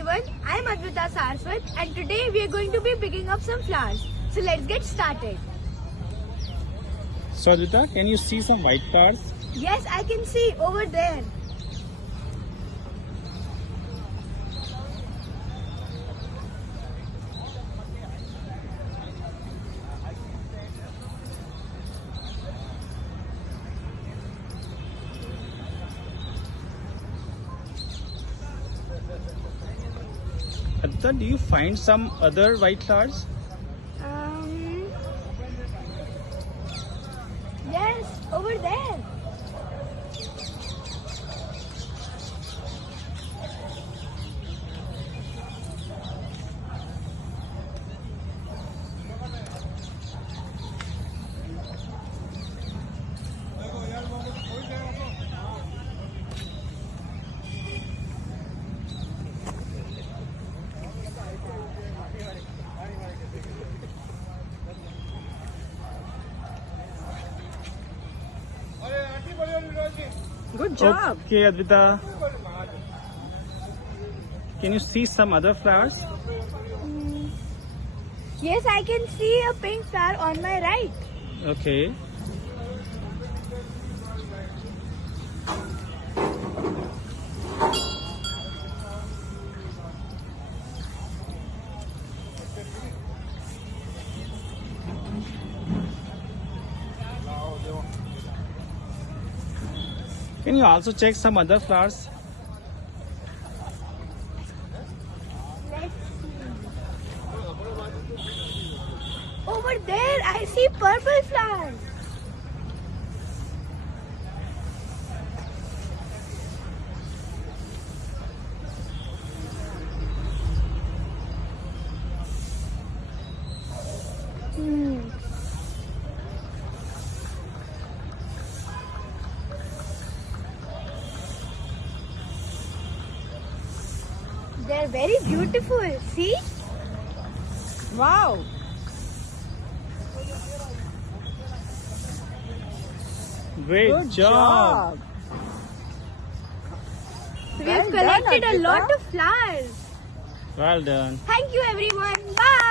everyone, I'm Advita and today we are going to be picking up some flowers. So let's get started. So Advita, can you see some white flowers? Yes, I can see over there. Advita, do you find some other white flowers? Yes, over there. Good job. Okay, Advita. Can you see some other flowers? Yes, I can see a pink flower on my right. Okay. Can you also check some other flowers? Let's see. Over there, I see purple flowers. They're very beautiful. See? Wow. Great Good job. So Well we've collected done, a lot Advita. of flowers. Well done. Thank you everyone. Bye.